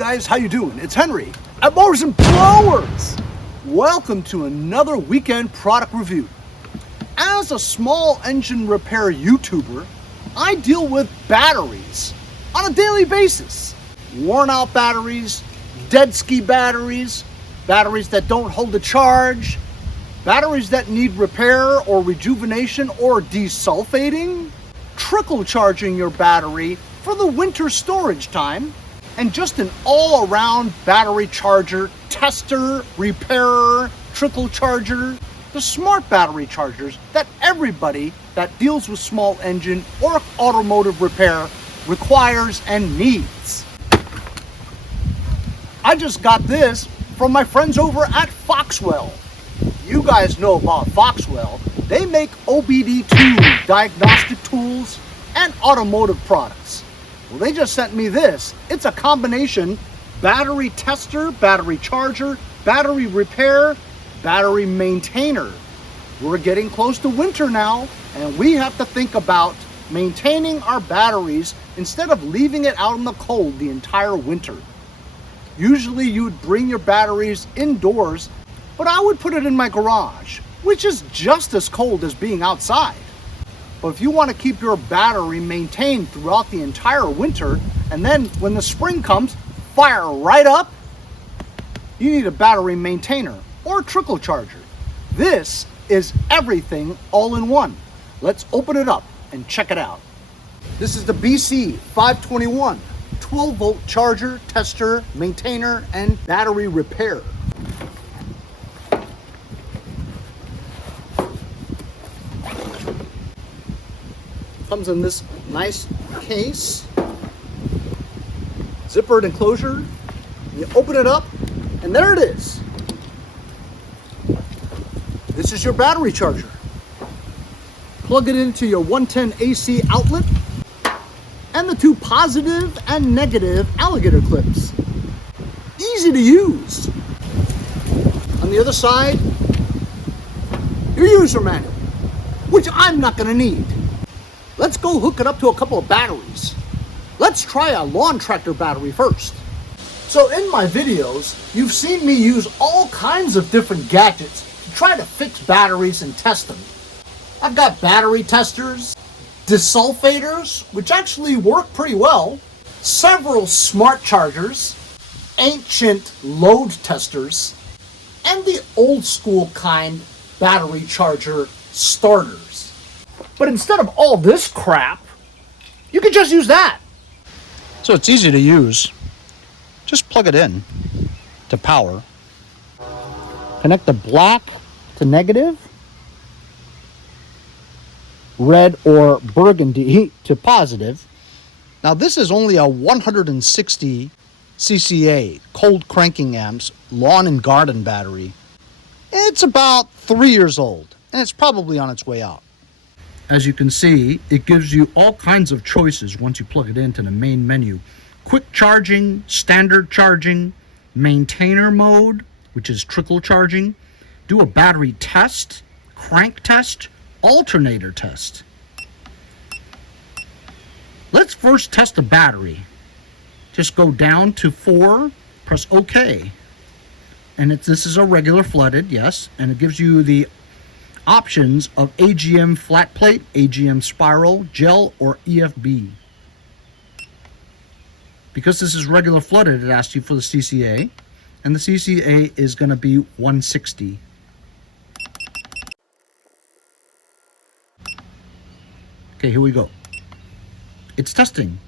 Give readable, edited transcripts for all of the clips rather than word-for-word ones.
guys, how you doing? It's Henry at Mowers and Blowers. Welcome to another weekend product review. As a small engine repair YouTuber, I deal with batteries on a daily basis. Worn out batteries, dead ski batteries, batteries that don't hold a charge, batteries that need repair or rejuvenation or desulfating, trickle charging your battery for the winter storage time, and just an all-around battery charger, tester, repairer, trickle charger, the smart battery chargers that everybody that deals with small engine or automotive repair requires and needs. I just got this from my friends over at FOXWELL. You guys know about FOXWELL. They make OBD2 diagnostic tools and automotive products. Well, they just sent me this. It's a combination battery tester, battery charger, battery repair, battery maintainer. We're getting close to winter now, and we have to think about maintaining our batteries instead of leaving it out in the cold the entire winter. Usually you would bring your batteries indoors, but I would put it in my garage, which is just as cold as being outside. But if you want to keep your battery maintained throughout the entire winter, and then when the spring comes, fire right up, you need a battery maintainer or trickle charger. This is everything all in one. Let's open it up and check it out. This is the BC521 12-volt charger, tester, maintainer, and battery repair. Comes in this nice case, zippered enclosure. You open it up, and there it is. This is your battery charger. Plug it into your 110 AC outlet, and the two positive and negative alligator clips. Easy to use. On the other side, your user manual, which I'm not going to need. Let's go hook it up to a couple of batteries. Let's try a lawn tractor battery first. So in my videos, you've seen me use all kinds of different gadgets to try to fix batteries and test them. I've got battery testers, desulfators, which actually work pretty well, several smart chargers, ancient load testers, and the old school kind battery charger starters. But instead of all this crap, you can just use that. So it's easy to use. Just plug it in to power. Connect the black to negative, red or burgundy to positive. Now this is only a 160 CCA cold cranking amps lawn and garden battery. It's about 3 years old, and it's probably on its way out. As you can see, it gives you all kinds of choices once you plug it into the main menu. Quick charging, standard charging, maintainer mode, which is trickle charging, do a battery test, crank test, alternator test. Let's first test the battery. Just go down to 4, press OK. And this is a regular flooded, yes, and it gives you the options of AGM flat plate, AGM spiral, gel, or EFB. Because this is regular flooded, it asks you for the CCA, and the CCA is going to be 160. Okay, here we go. It's testing.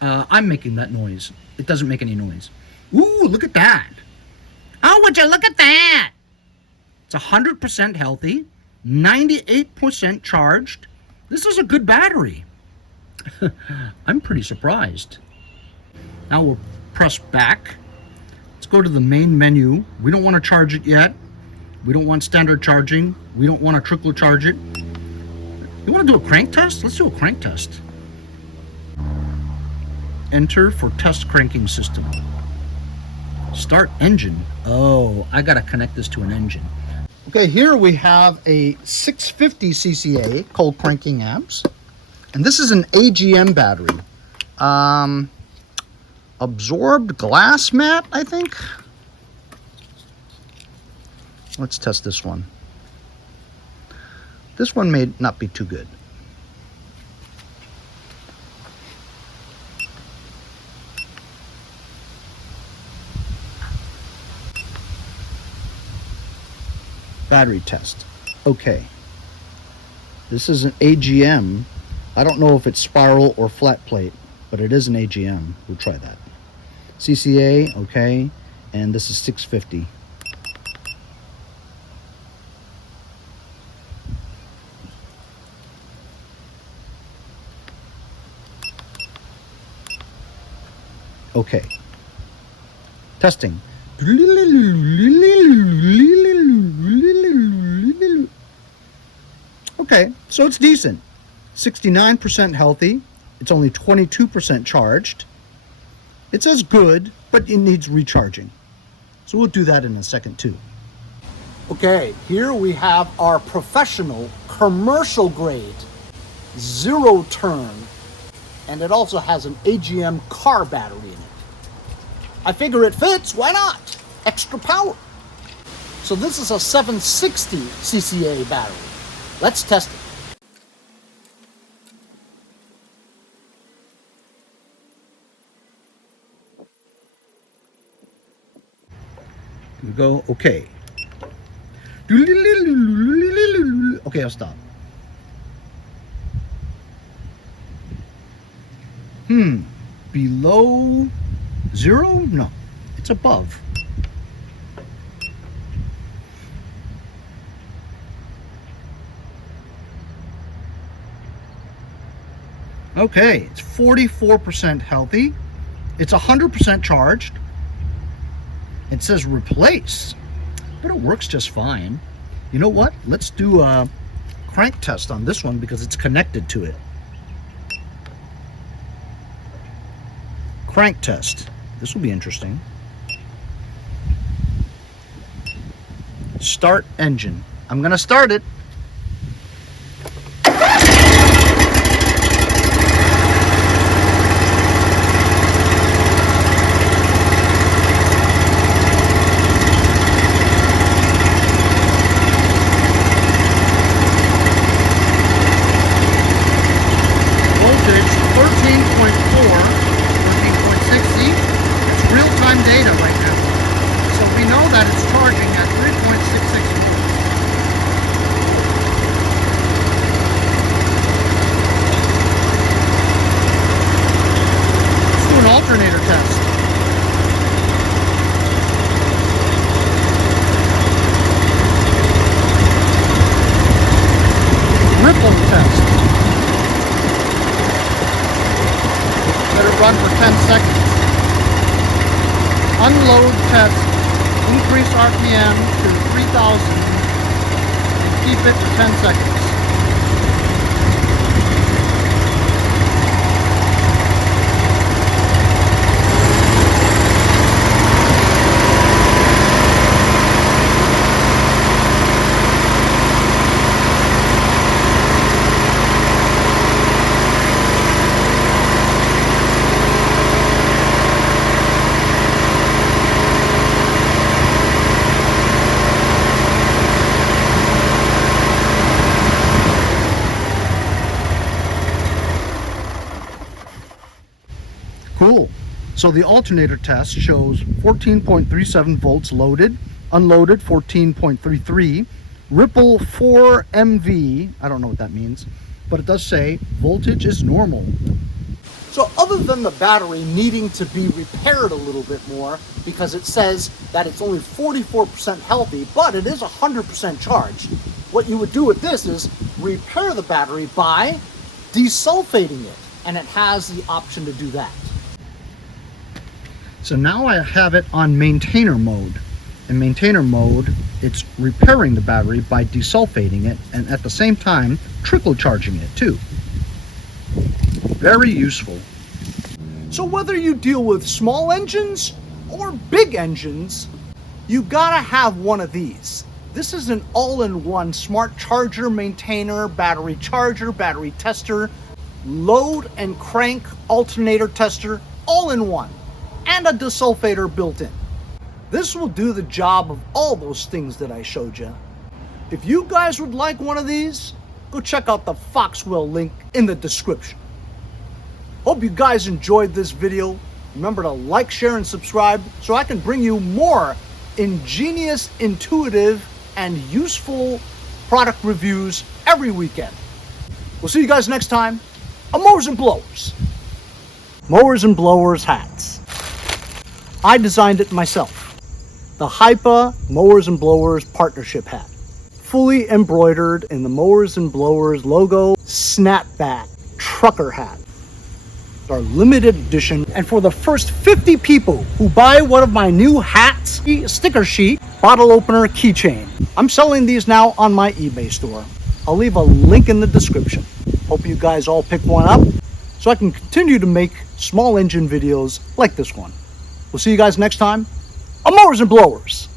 I'm making that noise. It doesn't make any noise. Ooh, look at that. Oh, would you look at that? It's 100% healthy, 98% charged. This is a good battery. I'm pretty surprised. Now we'll press back. Let's go to the main menu. We don't want to charge it yet. We don't want standard charging. We don't want to trickle charge it. You want to do a crank test? Let's do a crank test. Enter for test cranking system. Start engine. Oh, I gotta connect this to an engine. Okay, here we have a 650 CCA cold cranking amps, and this is an AGM battery. Absorbed glass mat, I think. Let's test this one. This one may not be too good. Battery test. Okay. This is an AGM. I don't know if it's spiral or flat plate, but it is an AGM. We'll try that. CCA, okay. And this is 650. Okay. Testing. Okay, so it's decent. 69% healthy. It's only 22% charged. It says good, but it needs recharging. So we'll do that in a second too. Okay, here we have our professional commercial grade zero turn, and it also has an AGM car battery in it. I figure it fits, why not? Extra power. So this is a 760 CCA battery. Let's test it. Here we go, okay. Okay, I'll stop. Below zero? No, it's above. Okay, it's 44% healthy. It's 100% charged. It says replace, but it works just fine. You know what? Let's do a crank test on this one because it's connected to it. Crank test. This will be interesting. Start engine. I'm going to start it. Data right now. So we know that it's charging at 3.66 volts. Let's do an alternator test. Ripple test. Let it run for 10 seconds. Unload test, increase RPM to 3000 and keep it to 10 seconds. Cool. So the alternator test shows 14.37 volts loaded, unloaded 14.33, ripple 4 MV, I don't know what that means, but it does say voltage is normal. So other than the battery needing to be repaired a little bit more, because it says that it's only 44% healthy, but it is 100% charged, what you would do with this is repair the battery by desulfating it, and it has the option to do that. So now I have it on maintainer mode. In maintainer mode, it's repairing the battery by desulfating it and at the same time trickle charging it too. Very useful. So whether you deal with small engines or big engines, you gotta have one of these. This is an all-in-one smart charger, maintainer, battery charger, battery tester. load and crank alternator tester all in one, and a desulfator built in. This will do the job of all those things that I showed you. If you guys would like one of these, go check out the FOXWELL link in the description. Hope you guys enjoyed this video. Remember to like, share, and subscribe so I can bring you more ingenious, intuitive, and useful product reviews every weekend. We'll see you guys next time on Mowers and Blowers. Mowers and Blowers hats. I designed it myself. The HIPA Mowers and Blowers partnership hat. Fully embroidered in the Mowers and Blowers logo, snapback trucker hat. Our limited edition, and for the first 50 people who buy one of my new hats, sticker sheet, bottle opener, keychain. I'm selling these now on my eBay store. I'll leave a link in the description. Hope you guys all pick one up so I can continue to make small engine videos like this one. We'll see you guys next time on Mowers and Blowers.